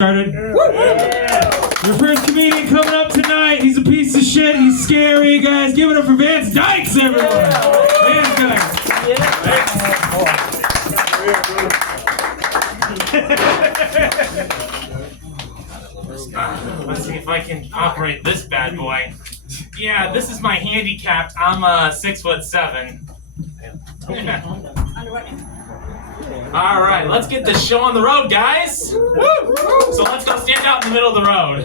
Started. Your first comedian coming up tonight. He's a piece of shit. He's scary, guys. Give it up for Vance Dykes, everyone. Vance Dykes. Let's see if I can operate this bad boy. Yeah, this is my handicapped. I'm 6'7". All right, let's get this show on the road, guys. Woo! So let's go stand out in the middle of the road.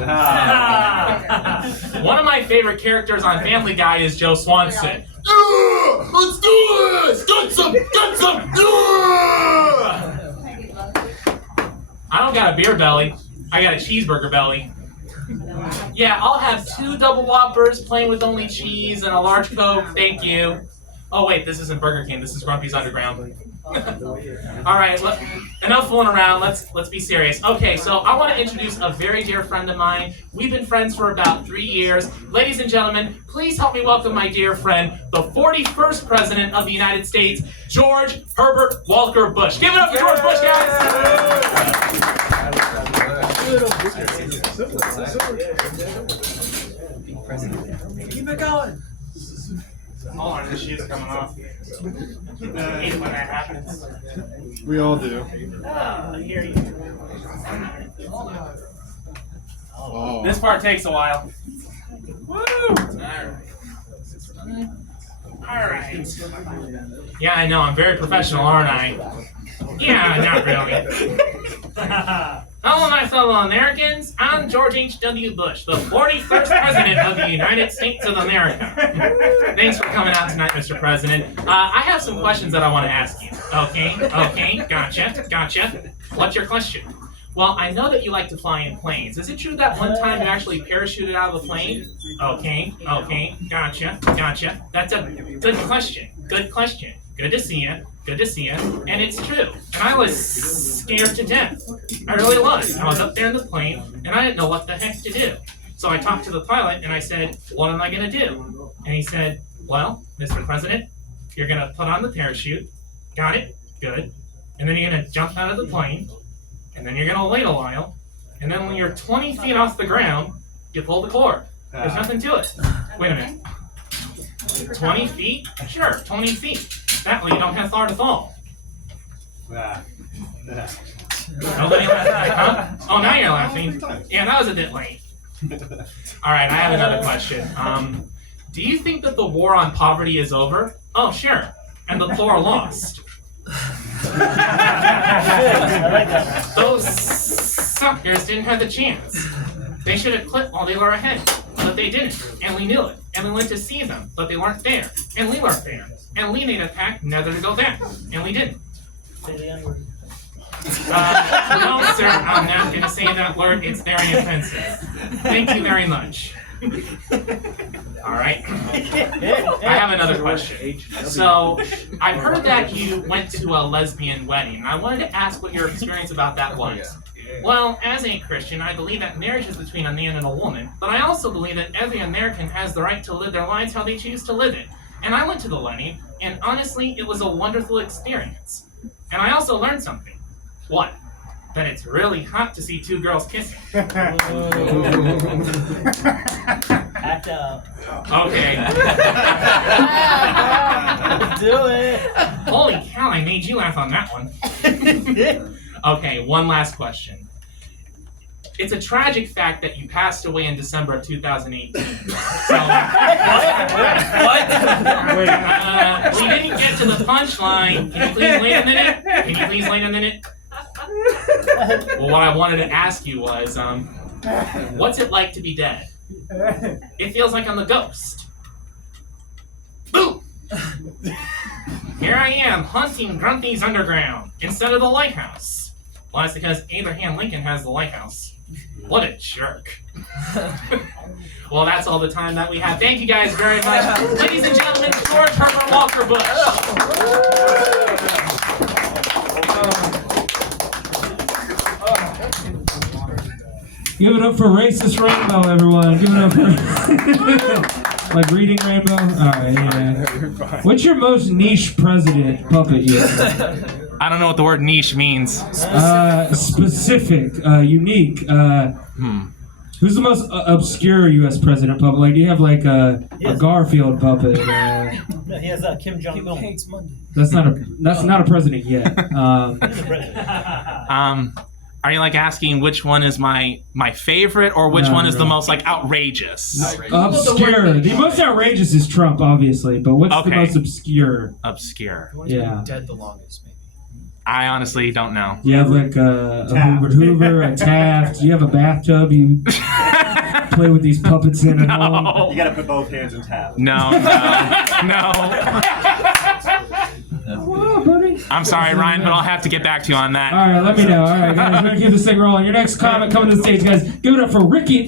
One of my favorite characters on Family Guy is Joe Swanson. Let's do this! Get some! I don't got a beer belly. I got a cheeseburger belly. Yeah, I'll have 2 double whoppers, plain with only cheese, and a large Coke. Thank you. Oh wait, this isn't Burger King. This is Grumpy's Underground. All right, enough fooling around. Let's be serious. Okay, so I want to introduce a very dear friend of mine. We've been friends for about 3 years. Ladies and gentlemen, please help me welcome my dear friend, the 41st President of the United States, George Herbert Walker Bush. Give it up for George Bush, guys! Keep it going. Hold on, this shoe's coming off. I hate when that happens. We all do. I hear you. Oh. This part takes a while. Woo! Alright. Yeah, I know, I'm very professional, aren't I? Yeah, not really. Hello, my fellow Americans. I'm George H.W. Bush, the 41st President of the United States of America. Thanks for coming out tonight, Mr. President. I have some questions that I want to ask you. Okay, gotcha. What's your question? Well, I know that you like to fly in planes. Is it true that one time you actually parachuted out of the plane? Okay, gotcha. That's a good question. Good to see you. And it's true. And I was scared to death. I really was. I was up there in the plane, and I didn't know what the heck to do. So I talked to the pilot, and I said, what am I going to do? And he said, well, Mr. President, you're going to put on the parachute. Got it? Good. And then you're going to jump out of the plane, and then you're going to wait a while, and then when you're 20 feet off the ground, you pull the cord. There's nothing to it. Wait a minute. 20 feet? Sure, 20 feet. That way you don't have far to fall. Nobody laughing, huh? Oh, now you're laughing. Yeah, that was a bit late. All right, I have another question. Do you think that the war on poverty is over? Oh, sure. And the poor lost. Those suckers didn't have the chance. They should have quit while they were ahead, but they didn't, and we knew it. And we went to see them, but they weren't there, and we weren't there. And we made a pact never to go back, and we didn't. No, sir, I'm not going to say that word. It's very offensive. Thank you very much. All right. I have another question. So, I've heard that you went to a lesbian wedding, and I wanted to ask what your experience about that was. Well, as a Christian, I believe that marriage is between a man and a woman, but I also believe that every American has the right to live their lives how they choose to live it. And I went to the wedding, and honestly, it was a wonderful experience. And I also learned something. What? That it's really hot to see 2 girls kissing. Act up. Okay. Do it. Holy cow, I made you laugh on that one. Okay, one last question. It's a tragic fact that you passed away in December of 2018. So, What? we didn't get to the punchline. Can you please wait a minute? Well, what I wanted to ask you was, what's it like to be dead? It feels like I'm the ghost. Boom! Here I am, hunting Grumpy's Underground instead of the lighthouse. Well, that's because Abraham Lincoln has the lighthouse. What a jerk. Well, that's all the time that we have. Thank you guys very much. Ladies and gentlemen, George Herbert Walker Bush. Give it up for Racist Rainbow, everyone. Give it up for... like reading Rainbow? Alright, yeah. What's your most niche president puppet yet? I don't know what the word niche means. Specific, unique. Who's the most obscure U.S. president puppet? Like, do you have like a Garfield puppet? No, he has Kim Jong-un. Hates Monday. That's not a president yet. He's a president. Are you like asking which one is my favorite, or which one is the most like outrageous? Obscure. The most outrageous is Trump, obviously. But what's the most obscure? Obscure. Yeah. Dead the longest, maybe. I honestly don't know. You have like a Hoover, a Taft. You have a bathtub. You play with these puppets in at home. You gotta put both hands in tap. No. Wow, buddy. I'm sorry, Ryan, but I'll have to get back to you on that. All right, let me know. All right, guys, we're gonna keep this thing rolling. Your next comment coming to the stage, guys. Give it up for Ricky.